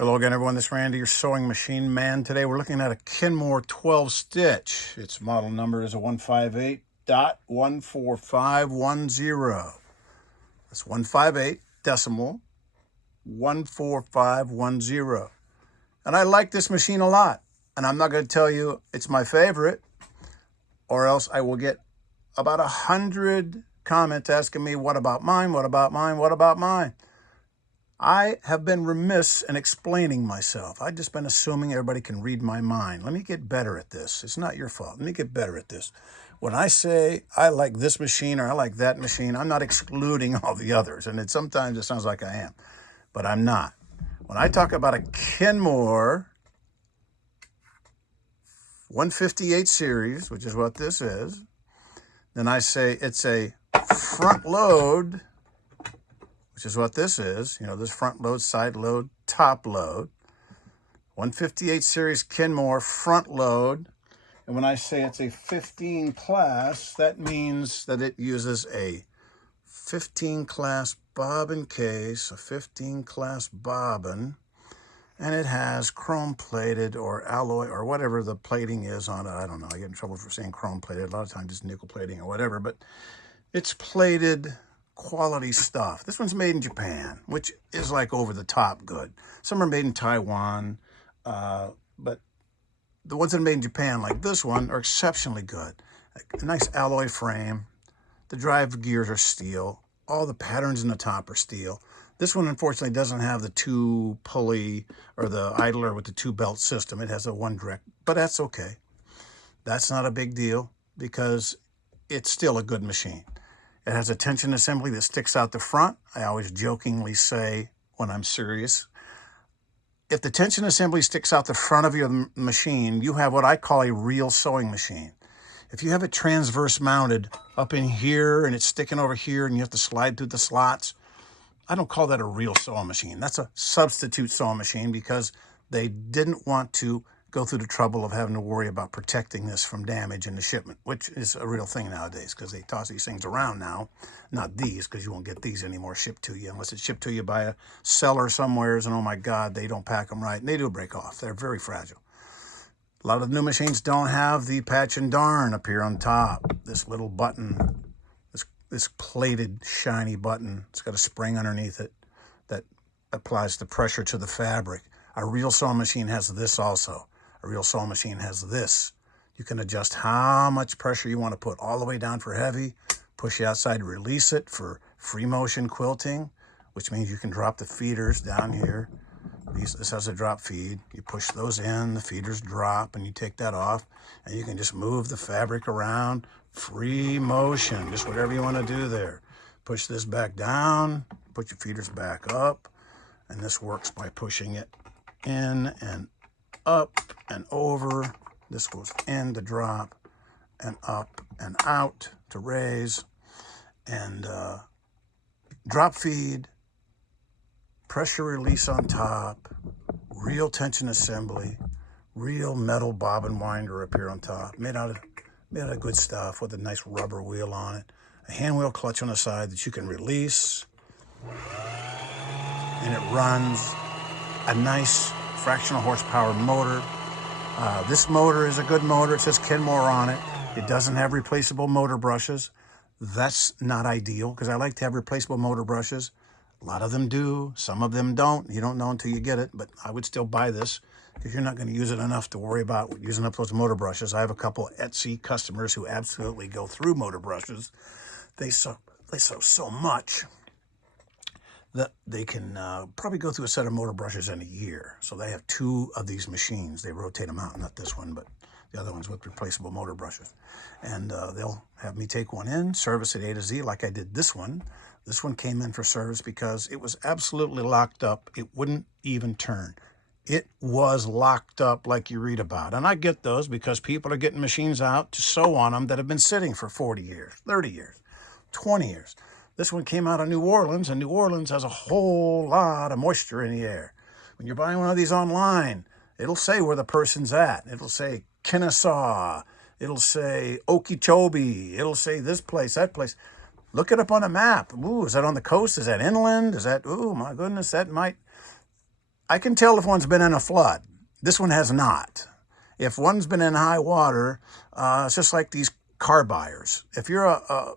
Hello again, everyone. This is Randy, your sewing machine man. Today we're looking at a Kenmore 12 stitch. Its model number is a 158.14510. That's 158 decimal 14510. And I like this machine a lot. And I'm not going to tell you it's my favorite, or else I will get about 100 comments asking me, what about mine? What about mine? What about mine? I have been remiss in explaining myself. I've just been assuming everybody can read my mind. Let me get better at this. It's not your fault. Let me get better at this. When I say I like this machine or I like that machine, I'm not excluding all the others. And sometimes it sounds like I am, but I'm not. When I talk about a Kenmore 158 series, which is what this is, then I say it's a front load, which is what this is. You know, this front load, side load, top load. 158 series Kenmore front load. And when I say it's a 15 class, that means that it uses a 15 class bobbin case, a 15 class bobbin, and it has chrome plated or alloy or whatever the plating is on it. I don't know. I get in trouble for saying chrome plated. A lot of times it's nickel plating or whatever, but it's plated quality stuff. This one's made in Japan, which is like over the top good. Some are made in Taiwan, but the ones that are made in Japan, like this one, are exceptionally good. A nice alloy frame. The drive gears are steel. All the patterns in the top are steel. This one, unfortunately, doesn't have the two pulley or the idler with the two belt system. It has a one direct, but that's okay. That's not a big deal because it's still a good machine. It has a tension assembly that sticks out the front. I always jokingly say when I'm serious, if the tension assembly sticks out the front of your machine, you have what I call a real sewing machine. If you have it transverse mounted up in here and it's sticking over here and you have to slide through the slots, I don't call that a real sewing machine. That's a substitute sewing machine because they didn't want to go through the trouble of having to worry about protecting this from damage in the shipment, which is a real thing nowadays because they toss these things around now. Not these, because you won't get these anymore shipped to you unless it's shipped to you by a seller somewheres, and oh my God, they don't pack them right, and they do break off. They're very fragile. A lot of the new machines don't have the patch and darn up here on top. This little button, this plated shiny button, it's got a spring underneath it that applies the pressure to the fabric. A real sewing machine has this also. A real sewing machine has this. You can adjust how much pressure you want to put all the way down for heavy, push it outside, release it for free motion quilting, which means you can drop the feeders down here. This has a drop feed. You push those in, the feeders drop, and you take that off, and you can just move the fabric around, free motion, just whatever you want to do there. Push this back down, put your feeders back up, and this works by pushing it in and up and over. This goes in to drop and up and out to raise, and drop feed, pressure release on top, real tension assembly, real metal bobbin winder up here on top, made out of good stuff with a nice rubber wheel on it, a hand wheel clutch on the side that you can release, and it runs a nice fractional horsepower motor. This motor is a good motor. It says Kenmore on it. It doesn't have replaceable motor brushes. That's not ideal because I like to have replaceable motor brushes. A lot of them do. Some of them don't. You don't know until you get it, but I would still buy this because you're not going to use it enough to worry about using up those motor brushes. I have a couple Etsy customers who absolutely go through motor brushes. They sew so much that they can probably go through a set of motor brushes in a year. So they have two of these machines. They rotate them out, not this one, but the other one's with replaceable motor brushes. And they'll have me take one in, service it A to Z like I did this one. This one came in for service because it was absolutely locked up. It wouldn't even turn. It was locked up like you read about. And I get those because people are getting machines out to sew on them that have been sitting for 40 years, 30 years, 20 years. This one came out of New Orleans, and New Orleans has a whole lot of moisture in the air. When you're buying one of these online, it'll say where the person's at. It'll say Kennesaw. It'll say Okeechobee. It'll say this place, that place. Look it up on a map. Ooh, is that on the coast? Is that inland? Is that, ooh, my goodness, that might... I can tell if one's been in a flood. This one has not. If one's been in high water, it's just like these car buyers. If you're a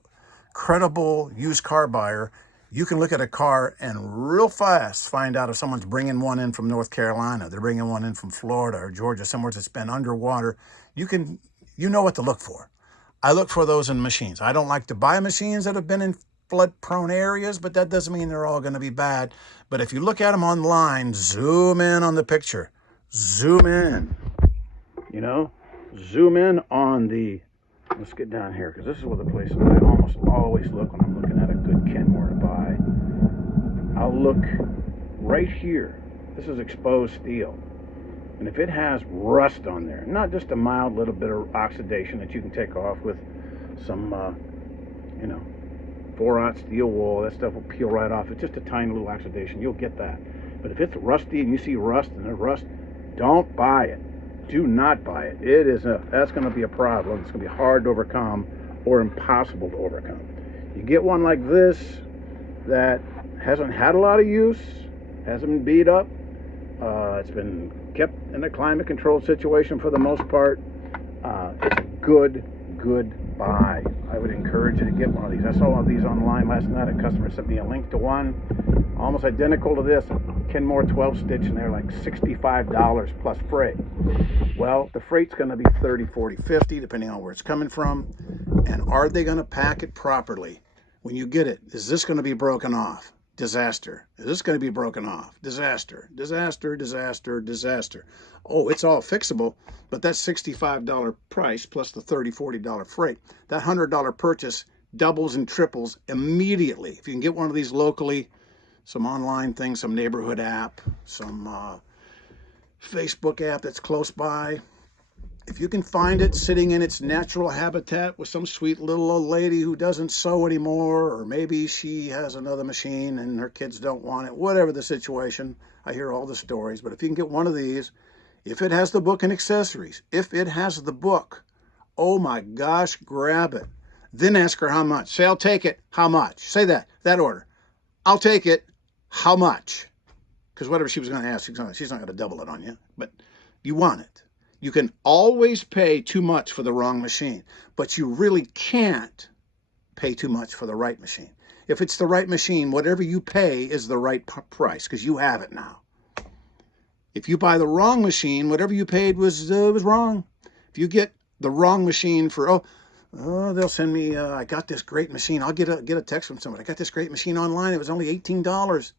credible used car buyer, you can look at a car and real fast find out if someone's bringing one in from North Carolina, they're bringing one in from Florida or Georgia, somewhere that's been underwater. You know what to look for. I look for those in machines. I don't like to buy machines that have been in flood-prone areas, but that doesn't mean they're all going to be bad. But if you look at them online, zoom in on the picture. Zoom in. You know, zoom in on the... Let's get down here, because this is one of the places I almost always look when I'm looking at a good Kenmore to buy. I'll look right here. This is exposed steel. And if it has rust on there, not just a mild little bit of oxidation that you can take off with some, 4-aught steel wool, that stuff will peel right off. It's just a tiny little oxidation. You'll get that. But if it's rusty and you see rust and there's rust, don't buy it. Do not buy it. That's going to be a problem. It's going to be hard to overcome or impossible to overcome. You get one like this that hasn't had a lot of use, hasn't been beat up, it's been kept in a climate controlled situation for the most part. It's a good buy. I would encourage you to get one of these. I saw one of these online last night. A customer sent me a link to one almost identical to this, Kenmore 12 stitch, and they're like $65 plus freight. Well, the freight's going to be 30, 40, 50 depending on where it's coming from. And are they going to pack it properly when you get it? Is this going to be broken off? Disaster. Is this going to be broken off? Disaster. Disaster, disaster, disaster. Oh, it's all fixable, but that $65 price plus the $30, $40 freight, that $100 purchase doubles and triples immediately. If you can get one of these locally, some online thing, some neighborhood app, some Facebook app that's close by, if you can find it sitting in its natural habitat with some sweet little old lady who doesn't sew anymore, or maybe she has another machine and her kids don't want it, whatever the situation, I hear all the stories. But if you can get one of these, if it has the book and accessories, if it has the book, oh my gosh, grab it. Then ask her how much. Say, I'll take it. How much? Say that order. I'll take it. How much? Because whatever she was going to ask, she's not going to double it on you, but you want it. You can always pay too much for the wrong machine, but you really can't pay too much for the right machine. If it's the right machine, whatever you pay is the right price because you have it now. If you buy the wrong machine, whatever you paid was wrong. If you get the wrong machine for, they'll send me, I got this great machine. I'll get a text from somebody. I got this great machine online. It was only $18.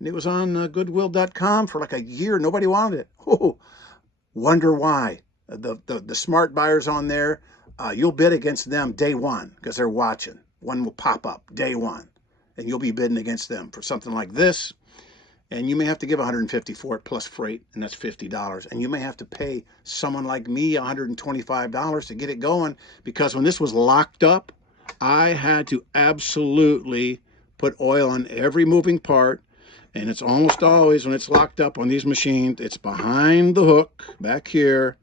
And it was on Goodwill.com for like a year. Nobody wanted it. Oh, wonder why. The smart buyers on there, you'll bid against them day one because they're watching. One will pop up day one, and you'll be bidding against them for something like this. And you may have to give $150 for it plus freight, and that's $50. And you may have to pay someone like me $125 to get it going, because when this was locked up, I had to absolutely put oil on every moving part. And it's almost always, when it's locked up on these machines, it's behind the hook back here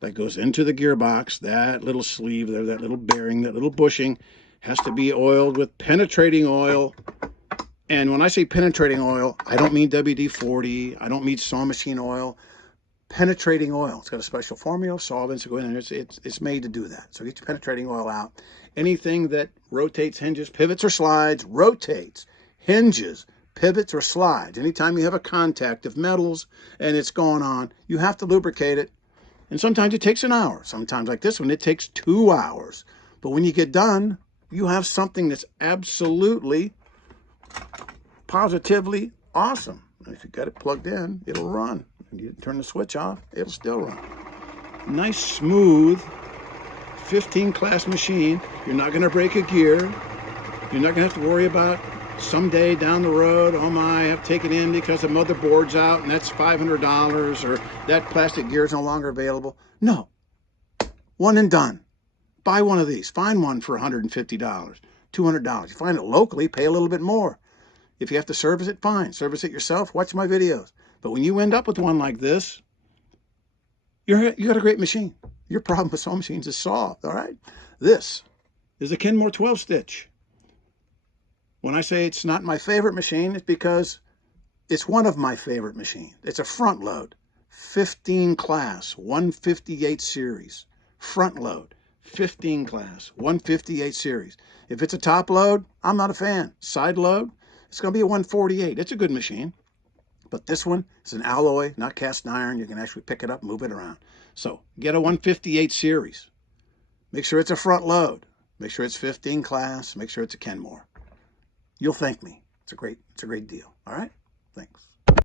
that goes into the gearbox. That little sleeve there, that little bearing, that little bushing has to be oiled with penetrating oil. And when I say penetrating oil, I don't mean WD-40. I don't mean sewing machine oil. Penetrating oil. It's got a special formula, solvents that go in there. It's made to do that. So get your penetrating oil out. Anything that rotates, hinges, pivots, or slides, rotates, hinges, pivots, or slides. Anytime you have a contact of metals and it's going on, you have to lubricate it. And sometimes it takes an hour. Sometimes like this one, it takes 2 hours. But when you get done, you have something that's absolutely, positively awesome. And if you got it plugged in, it'll run. And you turn the switch off, it'll still run. Nice, smooth, 15 class machine. You're not going to break a gear. You're not going to have to worry about someday down the road, oh my, I have to take it in because the motherboard's out and that's $500, or that plastic gear is no longer available. No. One and done. Buy one of these. Find one for $150, $200. You find it locally, pay a little bit more. If you have to service it, fine. Service it yourself. Watch my videos. But when you end up with one like this, you got a great machine. Your problem with sewing machines is solved, all right? This is a Kenmore 12 stitch. When I say it's not my favorite machine, it's because It's one of my favorite machines. It's a front load, 15 class, 158 series. Front load, 15 class, 158 series. If it's a top load, I'm not a fan. Side load, it's going to be a 148. It's a good machine. But this one is an alloy, not cast iron. You can actually pick it up, move it around. So get a 158 series. Make sure it's a front load. Make sure it's 15 class. Make sure it's a Kenmore. You'll thank me. It's a great deal. All right? Thanks.